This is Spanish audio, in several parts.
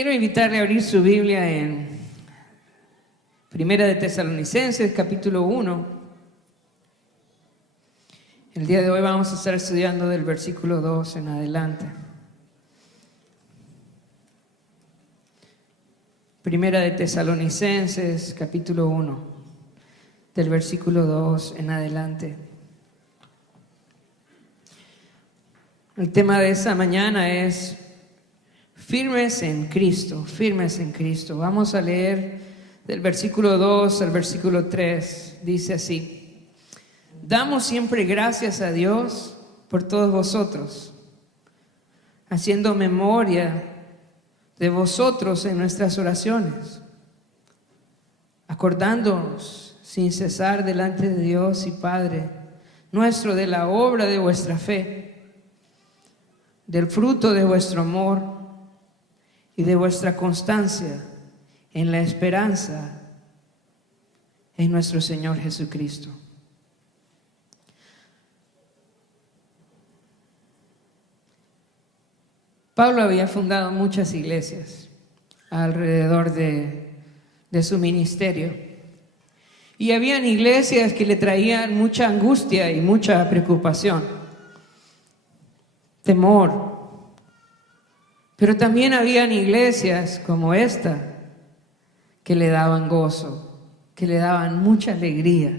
Quiero invitarle a abrir su Biblia en Primera de Tesalonicenses, capítulo 1. El día de hoy vamos a estar estudiando del versículo 2 en adelante. Primera de Tesalonicenses, capítulo 1, del versículo 2 en adelante. El tema de esta mañana es firmes en Cristo, firmes en Cristo. Vamos a leer del versículo 2 al versículo 3. Dice así: damos siempre gracias a Dios por todos vosotros, haciendo memoria de vosotros en nuestras oraciones, acordándonos sin cesar delante de Dios y Padre nuestro de la obra de vuestra fe, del fruto de vuestro amor y de vuestra constancia en la esperanza en nuestro Señor Jesucristo. Pablo había fundado muchas iglesias alrededor de su ministerio. Y habían iglesias que le traían mucha angustia y mucha preocupación, temor. Pero también habían iglesias como esta que le daban gozo, que le daban mucha alegría,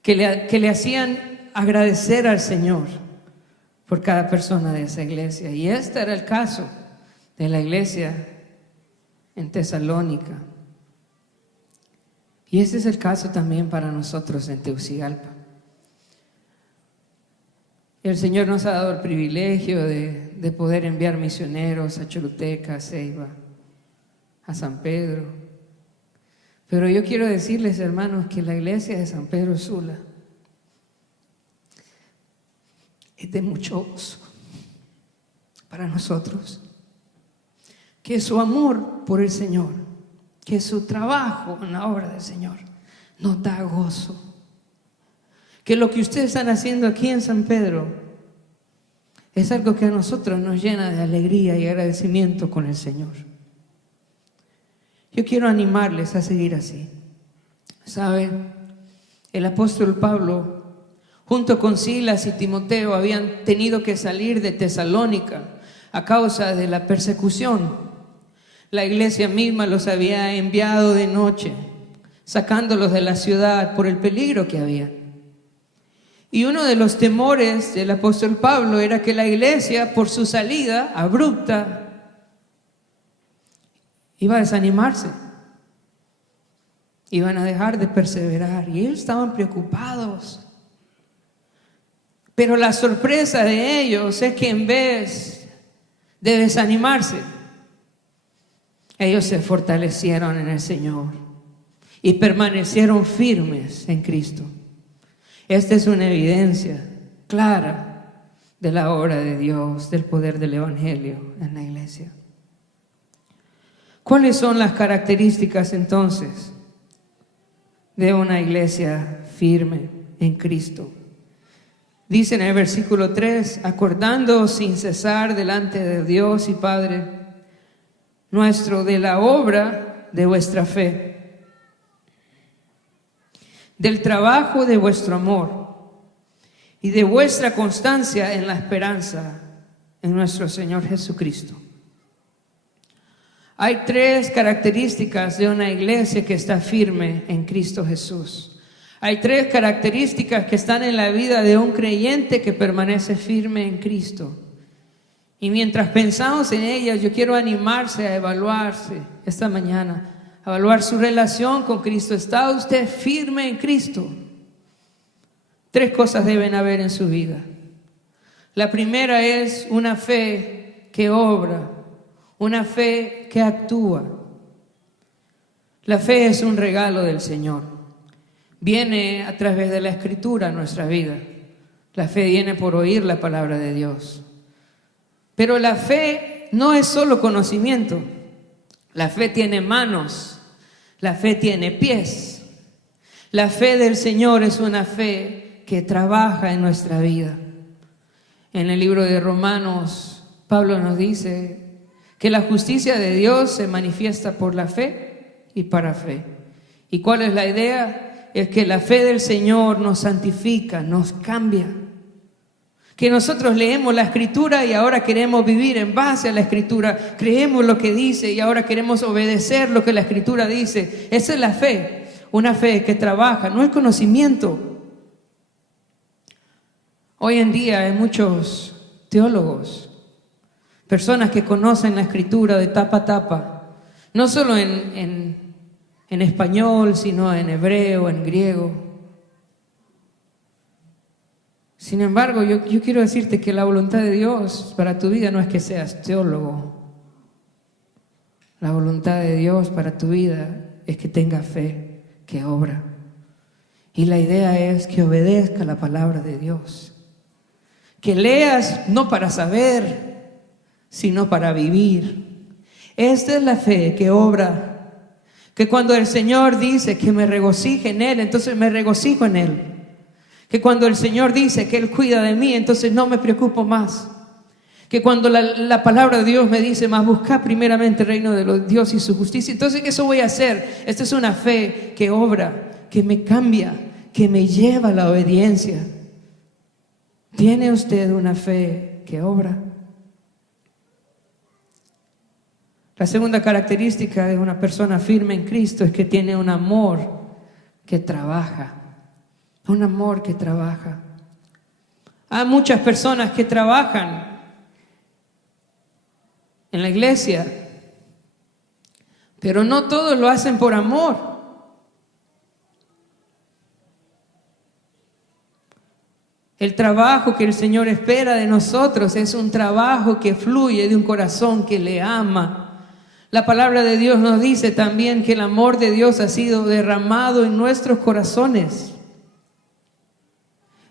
que le hacían agradecer al Señor por cada persona de esa iglesia. Y este era el caso de la iglesia en Tesalónica. Y este es el caso también para nosotros en Tegucigalpa. El Señor nos ha dado el privilegio de poder enviar misioneros a Choluteca, a Ceiba, a San Pedro. Pero yo quiero decirles, hermanos, que la iglesia de San Pedro Sula es de mucho gozo para nosotros. Que su amor por el Señor, que su trabajo en la obra del Señor nos da gozo. Que lo que ustedes están haciendo aquí en San Pedro es algo que a nosotros nos llena de alegría y agradecimiento con el Señor. Yo quiero animarles a seguir así. ¿Sabe? El apóstol Pablo, junto con Silas y Timoteo, habían tenido que salir de Tesalónica a causa de la persecución. La iglesia misma los había enviado de noche, sacándolos de la ciudad por el peligro que había. Y uno de los temores del apóstol Pablo era que la iglesia, por su salida abrupta, iba a desanimarse, iban a dejar de perseverar, y ellos estaban preocupados. Pero la sorpresa de ellos es que en vez de desanimarse, ellos se fortalecieron en el Señor y permanecieron firmes en Cristo. Esta es una evidencia clara de la obra de Dios, del poder del Evangelio en la iglesia. ¿Cuáles son las características entonces de una iglesia firme en Cristo? Dice en el versículo 3, acordándoos sin cesar delante de Dios y Padre nuestro de la obra de vuestra fe, del trabajo de vuestro amor y de vuestra constancia en la esperanza en nuestro Señor Jesucristo. Hay tres características de una iglesia que está firme en Cristo Jesús. Hay tres características que están en la vida de un creyente que permanece firme en Cristo. Y mientras pensamos en ellas, yo quiero animarse a evaluarse esta mañana, a evaluar su relación con Cristo. ¿Está usted firme en Cristo? Tres cosas deben haber en su vida. La primera es una fe que obra, una fe que actúa. La fe es un regalo del Señor. Viene a través de la Escritura a nuestra vida. La fe viene por oír la palabra de Dios. Pero la fe no es solo conocimiento. La fe tiene manos. La fe tiene pies. La fe del Señor es una fe que trabaja en nuestra vida. En el libro de Romanos, Pablo nos dice Que la justicia de Dios se manifiesta por la fe y para fe. ¿Y cuál es la idea? Es que la fe del Señor nos santifica, nos cambia. Que nosotros leemos la Escritura y ahora queremos vivir en base a la Escritura. Creemos lo que dice y ahora queremos obedecer lo que la Escritura dice. Esa es la fe, una fe que trabaja, no es conocimiento. Hoy en día hay muchos teólogos, personas que conocen la Escritura de tapa a tapa, no solo en español, sino en hebreo, en griego. Sin embargo, yo quiero decirte que la voluntad de Dios para tu vida no es que seas teólogo. La voluntad de Dios para tu vida es que tengas fe, que obra. Y la idea es que obedezca la palabra de Dios. Que leas no para saber, sino para vivir. Esta es la fe que obra. Que cuando el Señor dice que me regocije en Él, entonces me regocijo en Él. Que cuando el Señor dice que Él cuida de mí, entonces no me preocupo más. Que cuando la palabra de Dios me dice, más buscar primeramente el reino de los Dios y su justicia, entonces eso voy a hacer. Esta es una fe que obra, que me cambia, que me lleva a la obediencia. ¿Tiene usted una fe que obra? La segunda característica de una persona firme en Cristo es que tiene un amor que trabaja. Un amor que trabaja. Hay muchas personas que trabajan en la iglesia, pero no todos lo hacen por amor. El trabajo que el Señor espera de nosotros es un trabajo que fluye de un corazón que le ama. La palabra de Dios nos dice también que el amor de Dios ha sido derramado en nuestros corazones.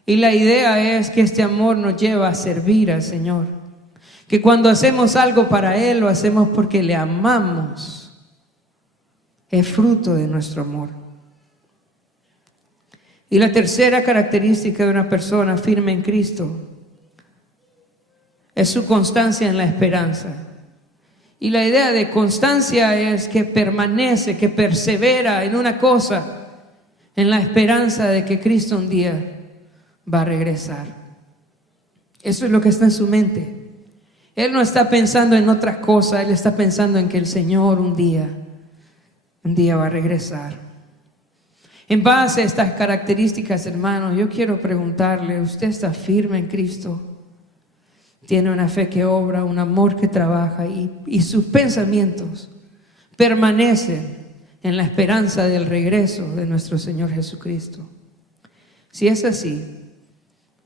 Y la idea es que este amor nos lleva a servir al Señor. Que cuando hacemos algo para Él, lo hacemos porque le amamos. Es fruto de nuestro amor. Y la tercera característica de una persona firme en Cristo es su constancia en la esperanza. Y la idea de constancia es que permanece, que persevera en una cosa, en la esperanza de que Cristo un día va a regresar. Eso es lo que está en su mente. Él no está pensando en otras cosas, Él está pensando en que el Señor un día va a regresar. En base a estas características, hermanos, yo quiero preguntarle, ¿usted está firme en Cristo? ¿Tiene una fe que obra, un amor que trabaja y sus pensamientos permanecen en la esperanza del regreso de nuestro Señor Jesucristo? Si es así,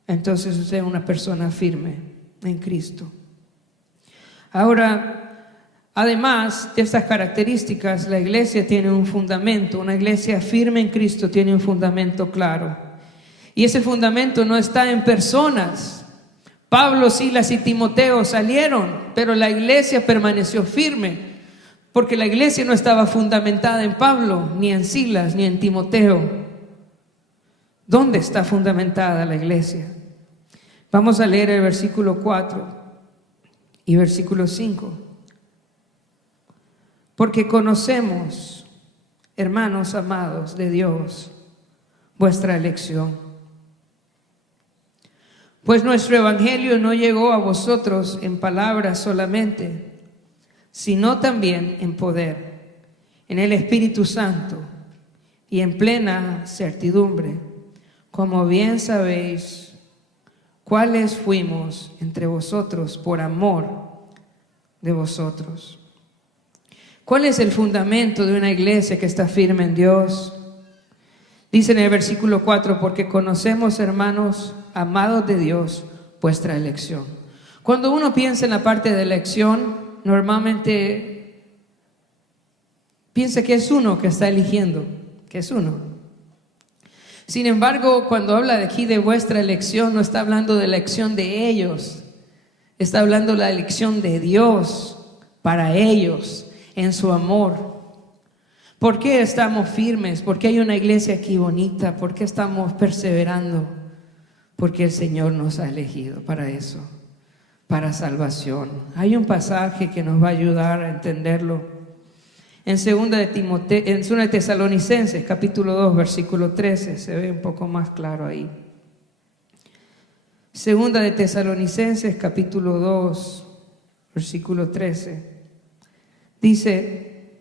entonces usted es una persona firme en Cristo. Ahora, además de estas características, la iglesia tiene un fundamento. Una iglesia firme en Cristo tiene un fundamento claro. Y ese fundamento no está en personas. Pablo, Silas y Timoteo salieron, pero la iglesia permaneció firme, porque la iglesia no estaba fundamentada en Pablo, ni en Silas, ni en Timoteo. ¿Dónde está fundamentada la iglesia? Vamos a leer el versículo 4 y versículo 5. Porque conocemos, hermanos amados de Dios, vuestra elección. Pues nuestro evangelio no llegó a vosotros en palabras solamente, sino también en poder, en el Espíritu Santo y en plena certidumbre, como bien sabéis cuáles fuimos entre vosotros por amor de vosotros. ¿Cuál es el fundamento de una iglesia que está firme en Dios? Dice en el versículo 4, porque conocemos, hermanos amados de Dios, vuestra elección. Cuando uno piensa en la parte de elección, normalmente piensa que es uno que está eligiendo, que es uno. Sin embargo, cuando habla de aquí de vuestra elección, no está hablando de la elección de ellos, está hablando de la elección de Dios para ellos, en su amor. ¿Por qué estamos firmes? ¿Por qué hay una iglesia aquí bonita? ¿Por qué estamos perseverando? Porque el Señor nos ha elegido para eso, para salvación. Hay un pasaje que nos va a ayudar a entenderlo. En 2 de Tesalonicenses, capítulo 2, versículo 13, se ve un poco más claro ahí. 2 de Tesalonicenses, capítulo 2, versículo 13, dice: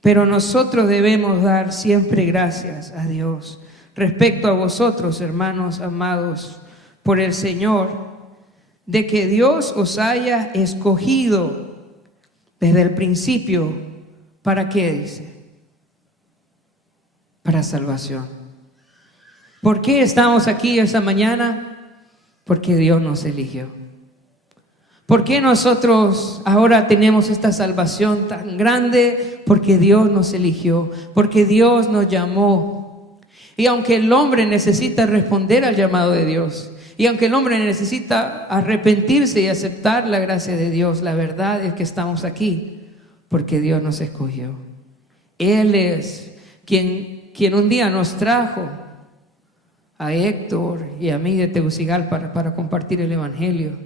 pero nosotros debemos dar siempre gracias a Dios respecto a vosotros, hermanos amados por el Señor, de que Dios os haya escogido desde el principio. ¿Para qué? Dice. Para salvación. ¿Por qué estamos aquí esta mañana? Porque Dios nos eligió. ¿Por qué nosotros ahora tenemos esta salvación tan grande? Porque Dios nos eligió, porque Dios nos llamó. Y aunque el hombre necesita responder al llamado de Dios, y aunque el hombre necesita arrepentirse y aceptar la gracia de Dios, la verdad es que estamos aquí porque Dios nos escogió. Él es quien un día nos trajo a Héctor y a mí de Tegucigalpa para compartir el Evangelio.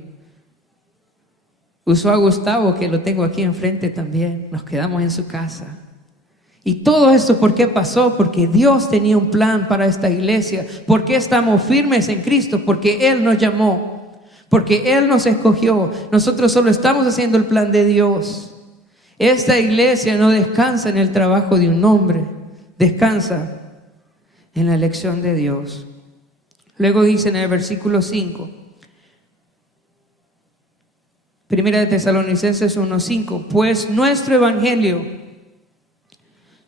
Usó a Gustavo, que lo tengo aquí enfrente también. Nos quedamos en su casa. Y todo esto, ¿por qué pasó? Porque Dios tenía un plan para esta iglesia. ¿Por qué estamos firmes en Cristo? Porque Él nos llamó, porque Él nos escogió. Nosotros solo estamos haciendo el plan de Dios. Esta iglesia no descansa en el trabajo de un hombre, descansa en la elección de Dios. Luego dice en el versículo 5, Primera de Tesalonicenses 1:5, pues nuestro evangelio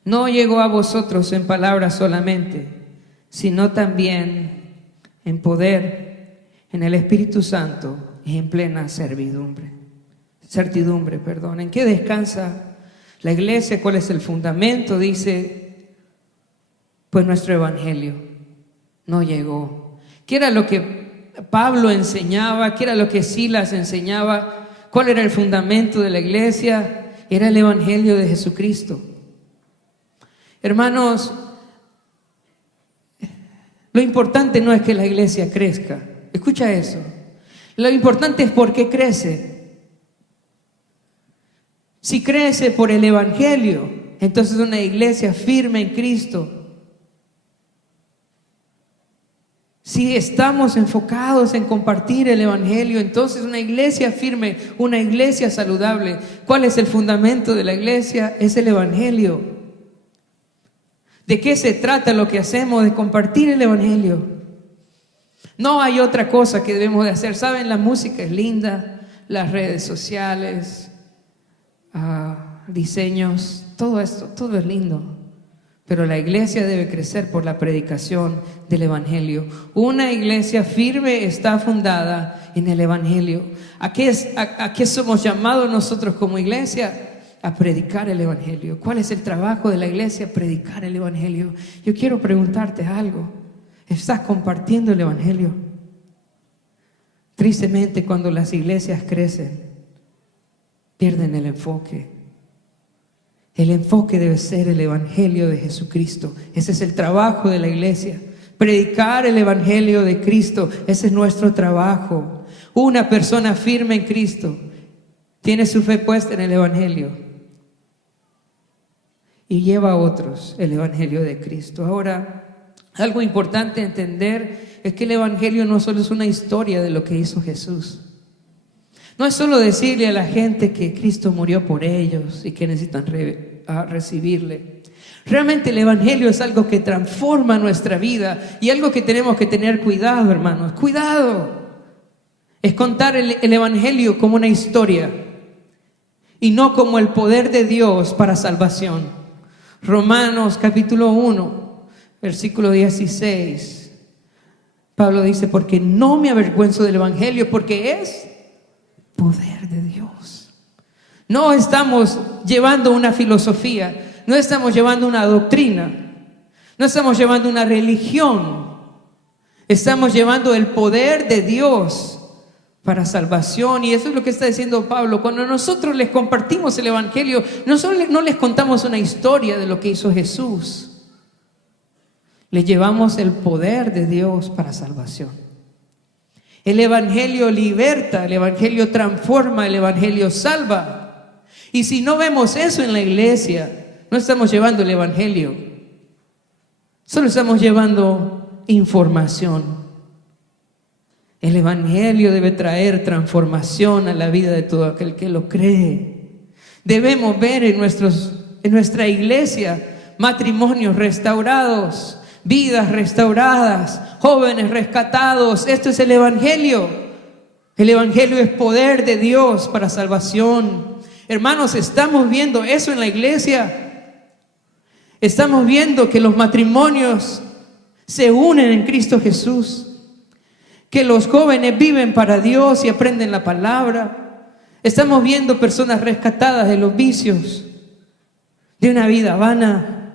no llegó a vosotros en palabras solamente, sino también en poder, en el Espíritu Santo y en plena certidumbre. ¿En qué descansa la iglesia? ¿Cuál es el fundamento? Dice, pues nuestro evangelio no llegó. ¿Qué era lo que Pablo enseñaba? ¿Qué era lo que Silas enseñaba? ¿Cuál era el fundamento de la iglesia? Era el evangelio de Jesucristo. Hermanos, lo importante no es que la iglesia crezca. Escucha eso. Lo importante es por qué crece. Si crece por el evangelio, entonces es una iglesia firme en Cristo. Si estamos enfocados en compartir el evangelio, entonces una iglesia firme, una iglesia saludable. ¿Cuál es el fundamento de la iglesia? Es el evangelio. ¿De qué se trata lo que hacemos? De compartir el evangelio. No hay otra cosa que debemos de hacer. ¿Saben? La música es linda, las redes sociales, diseños, todo esto, todo es lindo. Pero la iglesia debe crecer por la predicación del evangelio. Una iglesia firme está fundada en el evangelio. ¿A qué somos llamados nosotros como iglesia? A predicar el evangelio. ¿Cuál es el trabajo de la iglesia? Predicar el evangelio. Yo quiero preguntarte algo. ¿Estás compartiendo el evangelio? Tristemente, cuando las iglesias crecen, pierden el enfoque. El enfoque debe ser el evangelio de Jesucristo. Ese es el trabajo de la iglesia. Predicar el evangelio de Cristo. Ese es nuestro trabajo. Una persona firme en Cristo tiene su fe puesta en el evangelio y lleva a otros el evangelio de Cristo. Ahora, algo importante entender es que el evangelio no solo es una historia de lo que hizo Jesús. No es solo decirle a la gente que Cristo murió por ellos y que necesitan recibirle. Realmente el evangelio es algo que transforma nuestra vida y algo que tenemos que tener cuidado, hermanos. Cuidado. Es contar el evangelio como una historia y no como el poder de Dios para salvación. Romanos capítulo 1, versículo 16. Pablo dice, porque no me avergüenzo del evangelio, porque es poder de Dios. No estamos llevando una filosofía, no estamos llevando una doctrina, no estamos llevando una religión. Estamos llevando el poder de Dios para salvación. Y eso es lo que está diciendo Pablo. Cuando nosotros les compartimos el evangelio, no les contamos una historia de lo que hizo Jesús. Les llevamos el poder de Dios para salvación. El Evangelio liberta, el Evangelio transforma, el Evangelio salva. Y si no vemos eso en la iglesia, no estamos llevando el Evangelio, solo estamos llevando información. El Evangelio debe traer transformación a la vida de todo aquel que lo cree. Debemos ver en nuestra iglesia matrimonios restaurados, vidas restauradas, jóvenes rescatados. Esto es el Evangelio. El Evangelio es poder de Dios para salvación. Hermanos, estamos viendo eso en la iglesia. Estamos viendo que los matrimonios se unen en Cristo Jesús, que los jóvenes viven para Dios y aprenden la palabra. Estamos viendo personas rescatadas de los vicios, de una vida vana.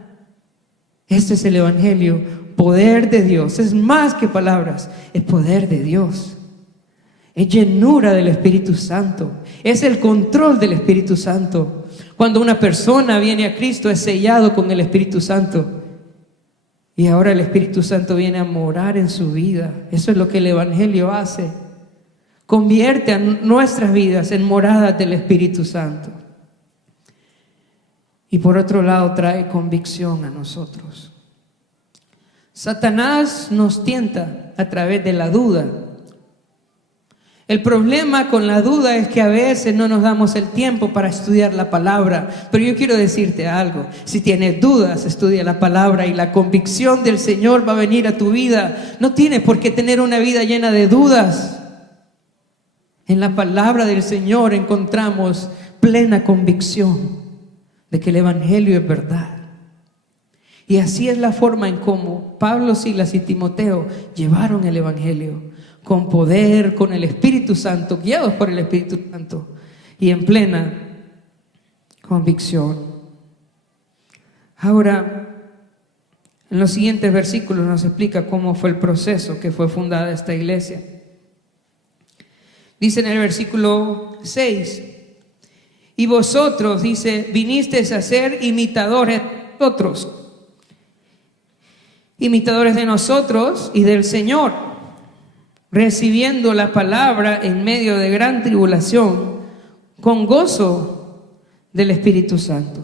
Este es el Evangelio, poder de Dios. Es más que palabras, es poder de Dios. Es llenura del Espíritu Santo, es el control del Espíritu Santo. Cuando una persona viene a Cristo es sellado con el Espíritu Santo. Y ahora el Espíritu Santo viene a morar en su vida. Eso es lo que el Evangelio hace. Convierte a nuestras vidas en moradas del Espíritu Santo. Y por otro lado trae convicción a nosotros. Satanás nos tienta a través de la duda. El problema con la duda es que a veces no nos damos el tiempo para estudiar la palabra. Pero yo quiero decirte algo. Si tienes dudas, estudia la palabra y la convicción del Señor va a venir a tu vida. No tienes por qué tener una vida llena de dudas. En la palabra del Señor encontramos plena convicción de que el Evangelio es verdad. Y así es la forma en cómo Pablo, Silas y Timoteo llevaron el Evangelio. Con poder, con el Espíritu Santo, guiados por el Espíritu Santo y en plena convicción. Ahora, en los siguientes versículos nos explica cómo fue el proceso que fue fundada esta iglesia. Dice en el versículo 6, y vosotros, dice, vinisteis a ser imitadores de nosotros, imitadores de nosotros y del Señor, recibiendo la palabra en medio de gran tribulación, con gozo del Espíritu Santo.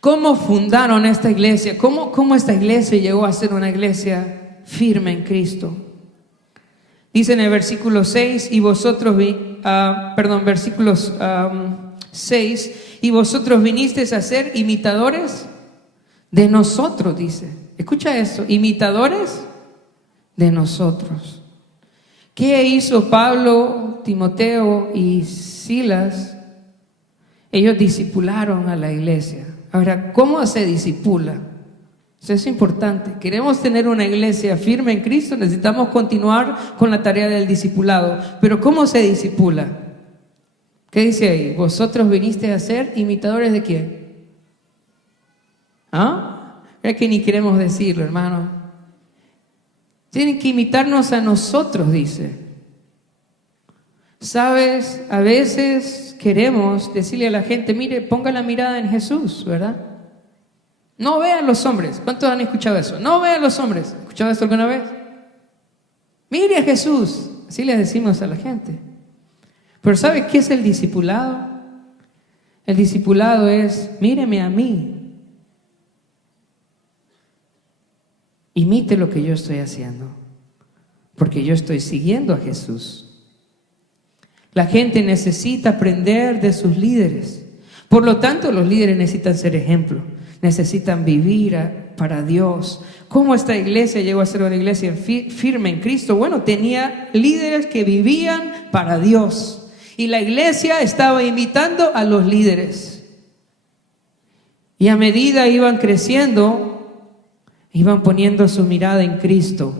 ¿Cómo fundaron esta iglesia? ¿Cómo esta iglesia llegó a ser una iglesia firme en Cristo? Dice en el versículo 6, y vosotros, versículos 6, y vosotros vinisteis a ser imitadores de nosotros, dice. Escucha esto, imitadores de nosotros. ¿Qué hizo Pablo, Timoteo y Silas? Ellos discipularon a la iglesia. Ahora, ¿cómo se discipula? Eso es importante. Queremos tener una iglesia firme en Cristo, necesitamos continuar con la tarea del discipulado. Pero ¿cómo se discipula? ¿Qué dice ahí? ¿Vosotros vinisteis a ser imitadores de quién? ¿Ah? Es que ni queremos decirlo, hermano. Tienen que imitarnos a nosotros, dice. ¿Sabes? A veces queremos decirle a la gente, mire, ponga la mirada en Jesús, ¿verdad? No vea a los hombres. ¿Cuántos han escuchado eso? No vea a los hombres. ¿Han escuchado esto alguna vez? Mire a Jesús. Así le decimos a la gente. Pero ¿sabe qué es el discipulado? El discipulado es, míreme a mí. Imite lo que yo estoy haciendo, porque yo estoy siguiendo a Jesús. La gente necesita aprender de sus líderes. Por lo tanto, los líderes necesitan ser ejemplo, necesitan vivir para Dios. ¿Cómo esta iglesia llegó a ser una iglesia firme en Cristo? Bueno, tenía líderes que vivían para Dios. Y la iglesia estaba imitando a los líderes. Y a medida iban creciendo, iban poniendo su mirada en Cristo.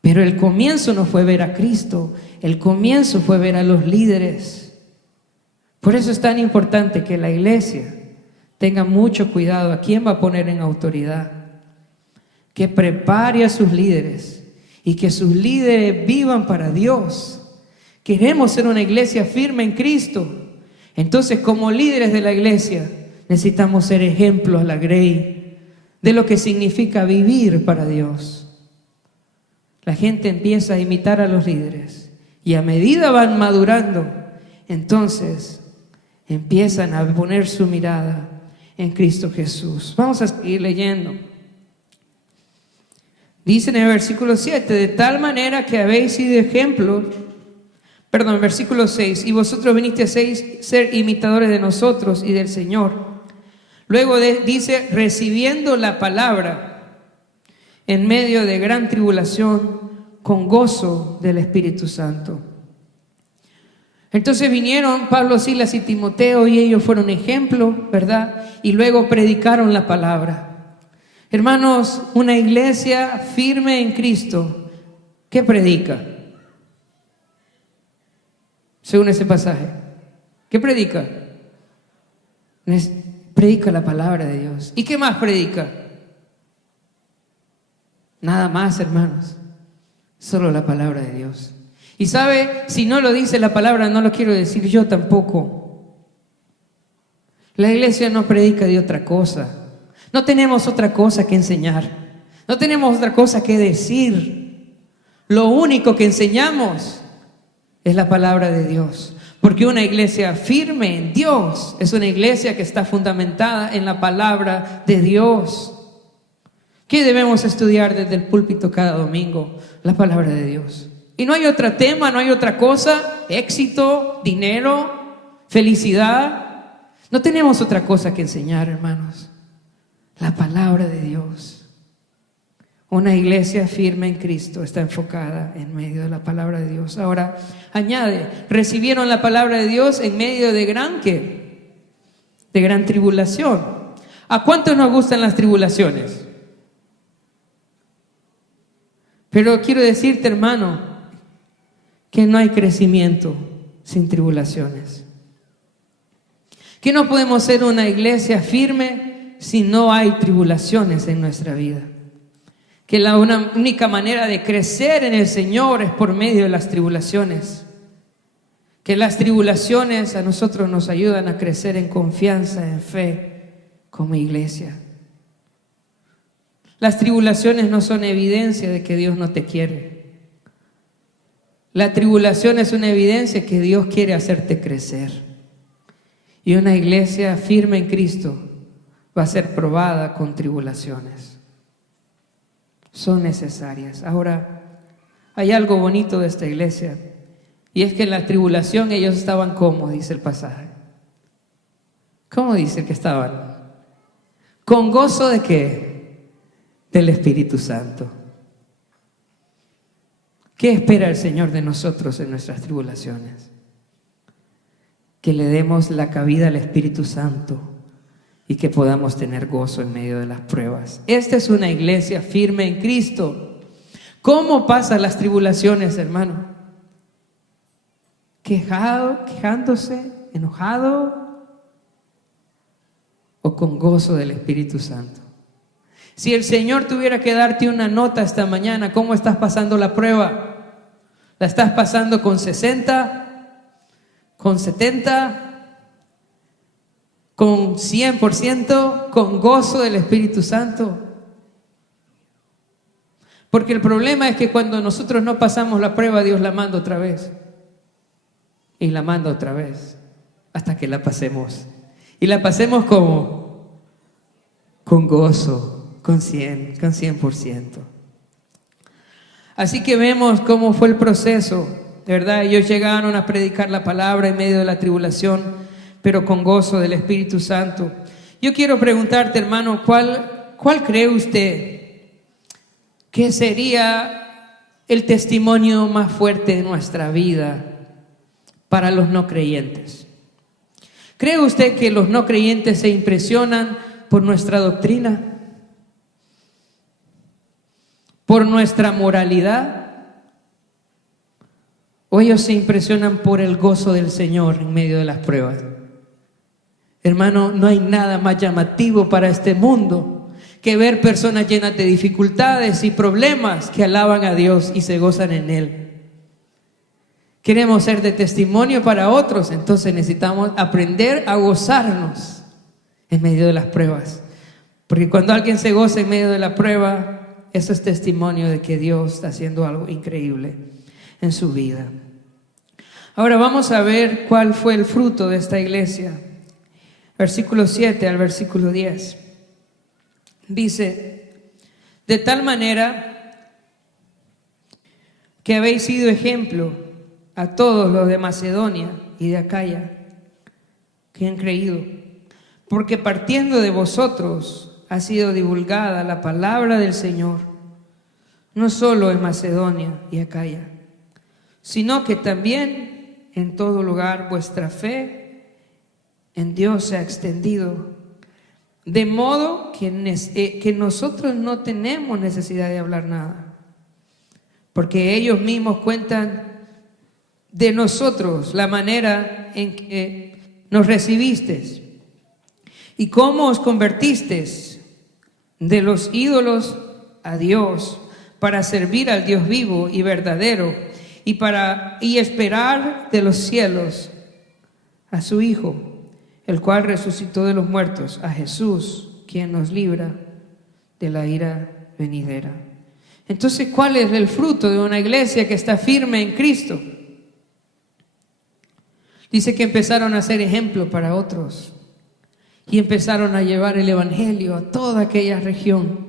Pero el comienzo no fue ver a Cristo, el comienzo fue ver a los líderes. Por eso es tan importante que la iglesia tenga mucho cuidado a quién va a poner en autoridad, que prepare a sus líderes y que sus líderes vivan para Dios. Queremos ser una iglesia firme en Cristo. Entonces, como líderes de la iglesia, necesitamos ser ejemplos a la Grey de lo que significa vivir para Dios. la gente empieza a imitar a los líderes. Y a medida van madurando, entonces empiezan a poner su mirada en Cristo Jesús. Vamos a seguir leyendo. Dice en el versículo 7, de tal manera que habéis sido ejemplos, versículo 6, y vosotros vinisteis a ser imitadores de nosotros y del Señor. Luego dice, recibiendo la palabra en medio de gran tribulación, con gozo del Espíritu Santo. Entonces vinieron Pablo, Silas y Timoteo, y ellos fueron ejemplo, ¿verdad? Y luego predicaron la palabra. Hermanos, una iglesia firme en Cristo, ¿qué predica? Según ese pasaje, ¿qué predica? Predica la palabra de Dios. ¿Y qué más predica? Nada más, hermanos, solo la palabra de Dios. Y sabe, si no lo dice la palabra, no lo quiero decir yo tampoco. La iglesia no predica de otra cosa. No tenemos otra cosa que enseñar. No tenemos otra cosa que decir. Lo único que enseñamos es la palabra de Dios. Porque una iglesia firme en Dios es una iglesia que está fundamentada en la palabra de Dios. ¿Qué debemos estudiar desde el púlpito cada domingo? La palabra de Dios. Y no hay otro tema, no hay otra cosa. Éxito, dinero, felicidad. No tenemos otra cosa que enseñar, hermanos. La palabra de Dios. Una iglesia firme en Cristo está enfocada en medio de la palabra de Dios. Ahora, añade, recibieron la palabra de Dios en medio de de gran tribulación. ¿A cuántos nos gustan las tribulaciones? Pero quiero decirte, hermano, que no hay crecimiento sin tribulaciones. Que no podemos ser una iglesia firme si no hay tribulaciones en nuestra vida. Que la única manera de crecer en el Señor es por medio de las tribulaciones. Que las tribulaciones a nosotros nos ayudan a crecer en confianza, en fe, como iglesia. Las tribulaciones no son evidencia de que Dios no te quiere. La tribulación es una evidencia que Dios quiere hacerte crecer. Y una iglesia firme en Cristo va a ser probada con tribulaciones. Son necesarias. Ahora, hay algo bonito de esta iglesia, y es que en la tribulación ellos estaban como, dice el pasaje. ¿Cómo dice que estaban? ¿Con gozo de qué? Del Espíritu Santo. ¿Qué espera el Señor de nosotros en nuestras tribulaciones? Que le demos la cabida al Espíritu Santo y que podamos tener gozo en medio de las pruebas. Esta es una iglesia firme en Cristo. ¿Cómo pasan las tribulaciones, hermano? ¿Quejándose, enojado o con gozo del Espíritu Santo? Si el Señor tuviera que darte una nota esta mañana, ¿cómo estás pasando la prueba? ¿La estás pasando con 60? ¿Con 70? ¿Con 100%? ¿Con gozo del Espíritu Santo? Porque el problema es que cuando nosotros no pasamos la prueba, Dios la manda otra vez. Y la manda otra vez. Hasta que la pasemos. Y la pasemos como con gozo, con 100%. Así que vemos cómo fue el proceso, de verdad. Ellos llegaron a predicar la palabra en medio de la tribulación, pero con gozo del Espíritu Santo. Yo quiero preguntarte, hermano, ¿cuál cree usted que sería el testimonio más fuerte de nuestra vida para los no creyentes? ¿Cree usted que los no creyentes se impresionan por nuestra doctrina? ¿Por nuestra moralidad? ¿O ellos se impresionan por el gozo del Señor en medio de las pruebas? Hermano, no hay nada más llamativo para este mundo que ver personas llenas de dificultades y problemas que alaban a Dios y se gozan en Él. Queremos ser de testimonio para otros, entonces necesitamos aprender a gozarnos en medio de las pruebas. Porque cuando alguien se goza en medio de la prueba, eso es testimonio de que Dios está haciendo algo increíble en su vida. Ahora vamos a ver cuál fue el fruto de esta iglesia. Versículo 7 al versículo 10. Dice: de tal manera que habéis sido ejemplo a todos los de Macedonia y de Acaya que han creído, porque partiendo de vosotros ha sido divulgada la palabra del Señor, no solo en Macedonia y Acaya, sino que también en todo lugar vuestra fe en Dios se ha extendido, de modo que nosotros no tenemos necesidad de hablar nada, porque ellos mismos cuentan de nosotros la manera en que nos recibisteis y cómo os convertisteis de los ídolos a Dios para servir al Dios vivo y verdadero y esperar de los cielos a su Hijo, el cual resucitó de los muertos, a Jesús, quien nos libra de la ira venidera. Entonces, ¿cuál es el fruto de una iglesia que está firme en Cristo? Dice que empezaron a ser ejemplo para otros y empezaron a llevar el evangelio a toda aquella región.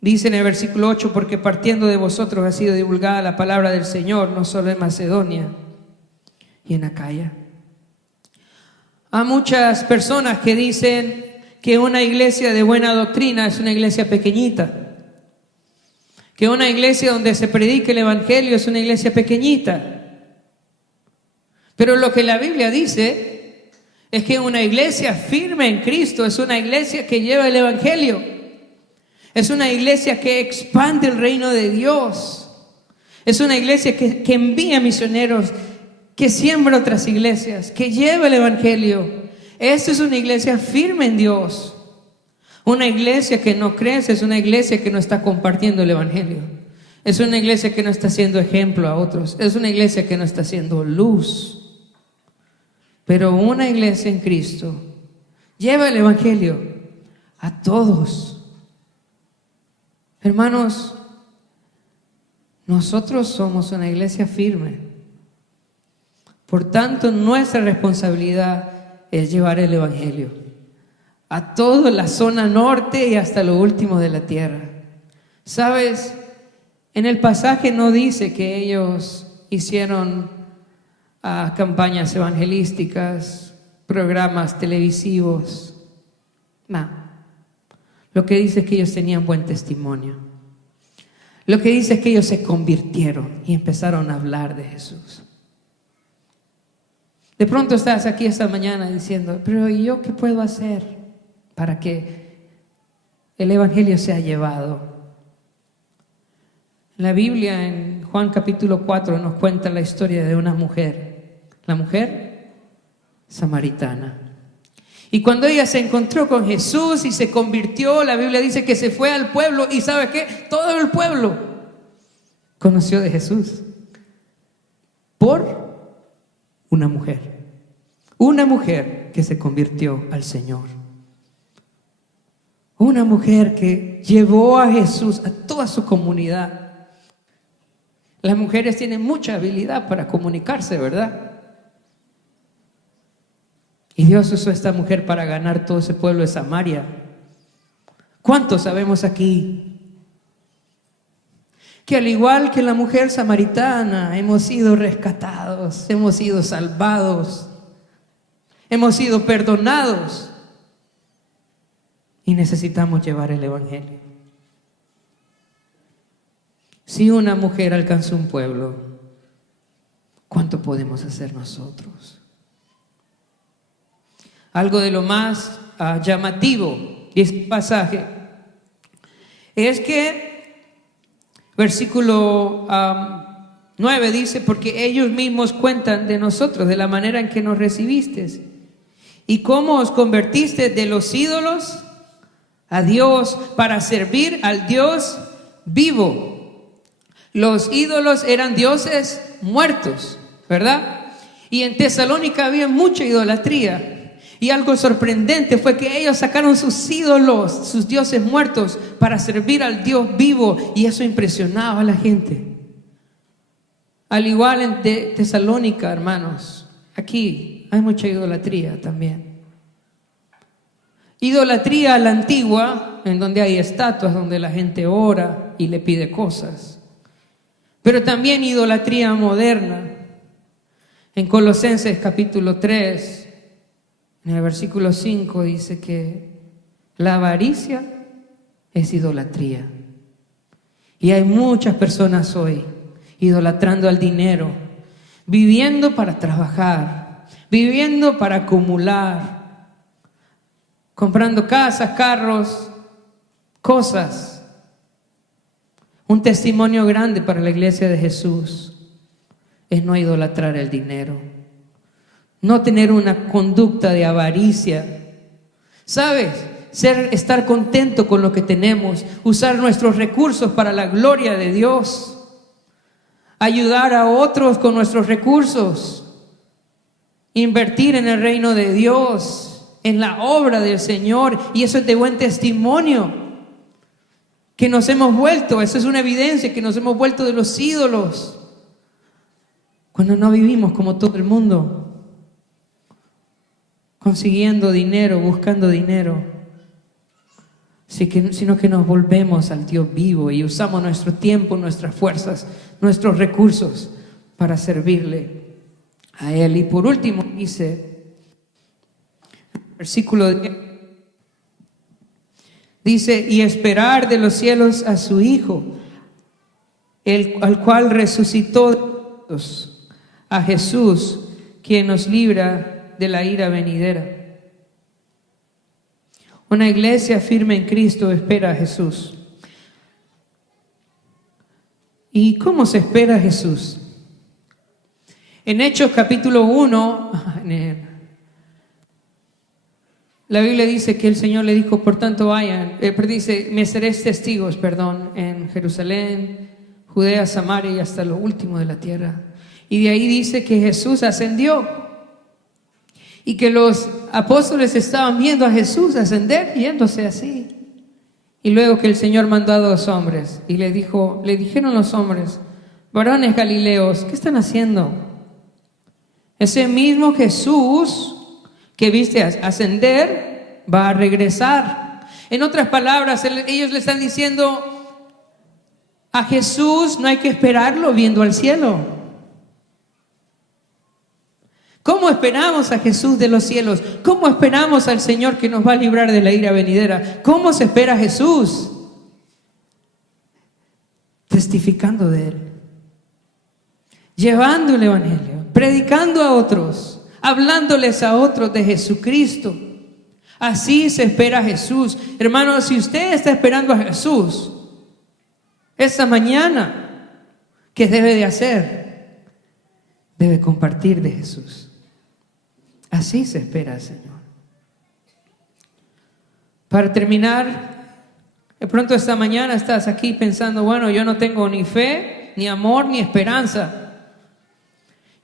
Dice en el versículo 8: porque partiendo de vosotros ha sido divulgada la palabra del Señor, no solo en Macedonia y en Acaya. Hay muchas personas que dicen que una iglesia de buena doctrina es una iglesia pequeñita, que una iglesia donde se predique el evangelio es una iglesia pequeñita. Pero lo que la Biblia dice es que una iglesia firme en Cristo es una iglesia que lleva el evangelio. Es una iglesia que expande el reino de Dios. Es una iglesia que envía misioneros, que siembra otras iglesias, que lleva el evangelio. Esta es una iglesia firme en Dios. Una iglesia que no crece es una iglesia que no está compartiendo el evangelio. Es una iglesia que no está siendo ejemplo a otros. Es una iglesia que no está siendo luz. Pero una iglesia en Cristo lleva el evangelio a todos. Hermanos, nosotros somos una iglesia firme. Por tanto, nuestra responsabilidad es llevar el evangelio a toda la zona norte y hasta lo último de la tierra. ¿Sabes? En el pasaje no dice que ellos hicieron campañas evangelísticas, programas televisivos. No. Lo que dice es que ellos tenían buen testimonio. Lo que dice es que ellos se convirtieron y empezaron a hablar de Jesús. De pronto estás aquí esta mañana diciendo: pero ¿y yo qué puedo hacer para que el evangelio sea llevado? La Biblia en Juan capítulo 4 nos cuenta la historia de una mujer, la mujer samaritana. Y cuando ella se encontró con Jesús y se convirtió, la Biblia dice que se fue al pueblo y ¿sabe qué? Todo el pueblo conoció de Jesús por una mujer que se convirtió al Señor. Una mujer que llevó a Jesús a toda su comunidad. Las mujeres tienen mucha habilidad para comunicarse, ¿verdad? Y Dios usó a esta mujer para ganar todo ese pueblo de Samaria. ¿Cuántos sabemos aquí que al igual que la mujer samaritana hemos sido rescatados, hemos sido salvados, hemos sido perdonados y necesitamos llevar el evangelio? Si una mujer alcanzó un pueblo, ¿cuánto podemos hacer nosotros? Algo de lo más llamativo de este pasaje es que versículo 9 dice: porque ellos mismos cuentan de nosotros, de la manera en que nos recibiste y cómo os convertiste de los ídolos a Dios para servir al Dios vivo. Los ídolos eran dioses muertos, ¿verdad? Y en Tesalónica había mucha idolatría. Y algo sorprendente fue que ellos sacaron sus ídolos, sus dioses muertos, para servir al Dios vivo, y eso impresionaba a la gente. Al igual en Tesalónica, hermanos, aquí hay mucha idolatría también. Idolatría a la antigua, en donde hay estatuas, donde la gente ora y le pide cosas. Pero también idolatría moderna. En Colosenses capítulo 3, en el versículo 5 dice que la avaricia es idolatría. Y hay muchas personas hoy idolatrando al dinero, viviendo para trabajar, viviendo para acumular, comprando casas, carros, cosas. Un testimonio grande para la iglesia de Jesús es no idolatrar el dinero, no tener una conducta de avaricia. ¿Sabes? Estar contento con lo que tenemos, usar nuestros recursos para la gloria de Dios, ayudar a otros con nuestros recursos, invertir en el reino de Dios, en la obra del Señor. Y eso es de buen testimonio que nos hemos vuelto. Eso es una evidencia que nos hemos vuelto de los ídolos cuando no vivimos como todo el mundo, consiguiendo dinero, buscando dinero, sino que nos volvemos al Dios vivo y usamos nuestro tiempo, nuestras fuerzas, nuestros recursos para servirle a Él. Y por último dice, versículo 10, dice: y esperar de los cielos a su Hijo, al cual resucitó de los muertos, a Jesús, quien nos libra de la ira venidera. Una iglesia firme en Cristo espera a Jesús. ¿Y cómo se espera a Jesús? En Hechos capítulo 1, la Biblia dice que el Señor le dijo: por tanto vayan, dice, me seréis testigos, en Jerusalén, Judea, Samaria y hasta lo último de la tierra. Y de ahí dice que Jesús ascendió y que los apóstoles estaban viendo a Jesús ascender, yéndose así. Y luego que el Señor mandó a 2 hombres y le dijeron los hombres: varones galileos, ¿qué están haciendo? Ese mismo Jesús que viste ascender va a regresar. En otras palabras, ellos le están diciendo: a Jesús no hay que esperarlo viendo al cielo. ¿Cómo esperamos a Jesús de los cielos? ¿Cómo esperamos al Señor que nos va a librar de la ira venidera? ¿Cómo se espera a Jesús? Testificando de Él, llevando el evangelio, predicando a otros, hablándoles a otros de Jesucristo. Así se espera a Jesús. Hermanos, si usted está esperando a Jesús, esta mañana, ¿qué debe de hacer? Debe compartir de Jesús. Así se espera al Señor. Para terminar, de pronto esta mañana estás aquí pensando: bueno, yo no tengo ni fe, ni amor, ni esperanza.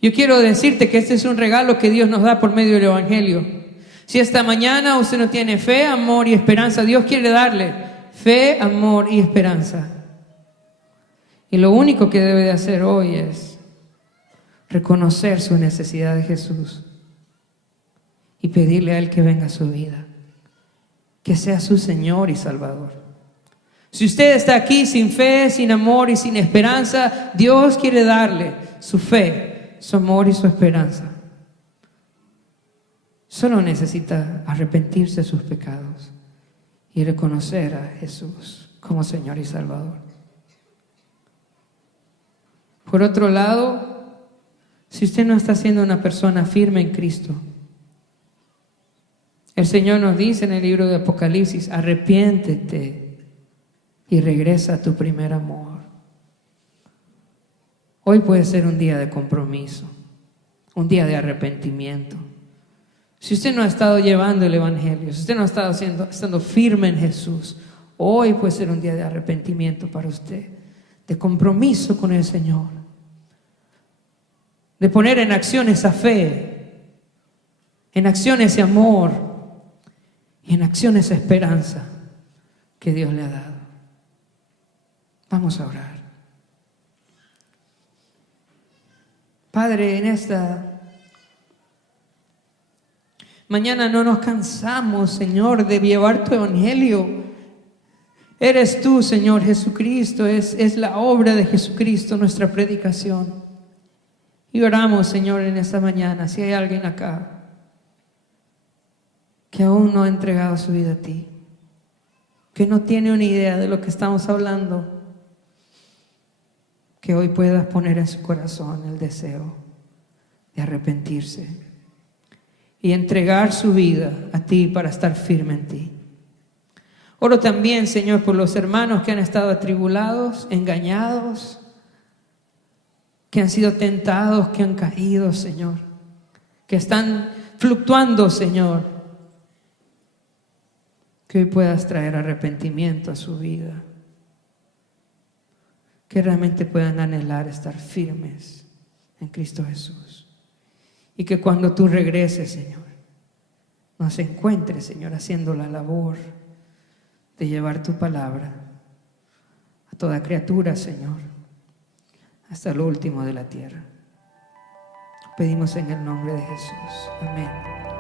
Yo quiero decirte que este es un regalo que Dios nos da por medio del evangelio. Si esta mañana usted no tiene fe, amor y esperanza, Dios quiere darle fe, amor y esperanza. Y lo único que debe de hacer hoy es reconocer su necesidad de Jesús y pedirle a Él que venga a su vida, que sea su Señor y Salvador. Si usted está aquí sin fe, sin amor y sin esperanza, Dios quiere darle su fe, su amor y su esperanza. Solo necesita arrepentirse de sus pecados y reconocer a Jesús como Señor y Salvador. Por otro lado, si usted no está siendo una persona firme en Cristo, el Señor nos dice en el libro de Apocalipsis: arrepiéntete y regresa a tu primer amor. Hoy puede ser un día de compromiso, un día de arrepentimiento. Si usted no ha estado llevando el evangelio, si usted no ha estado estando firme en Jesús, hoy puede ser un día de arrepentimiento para usted, de compromiso con el Señor, de poner en acción esa fe, en acción ese amor y en acción esa esperanza que Dios le ha dado. Vamos a orar. Padre, en esta mañana no nos cansamos, Señor, de llevar tu evangelio. Eres tú, Señor Jesucristo, es la obra de Jesucristo nuestra predicación. Y oramos, Señor, en esta mañana, si hay alguien acá que aún no ha entregado su vida a ti, que no tiene una idea de lo que estamos hablando, que hoy puedas poner en su corazón el deseo de arrepentirse y entregar su vida a ti para estar firme en ti. Oro también, Señor, por los hermanos que han estado atribulados, engañados, que han sido tentados, que han caído, Señor, que están fluctuando, Señor. Que hoy puedas traer arrepentimiento a su vida. Que realmente puedan anhelar estar firmes en Cristo Jesús. Y que cuando tú regreses, Señor, nos encuentres, Señor, haciendo la labor de llevar tu palabra a toda criatura, Señor, hasta lo último de la tierra. Pedimos en el nombre de Jesús. Amén.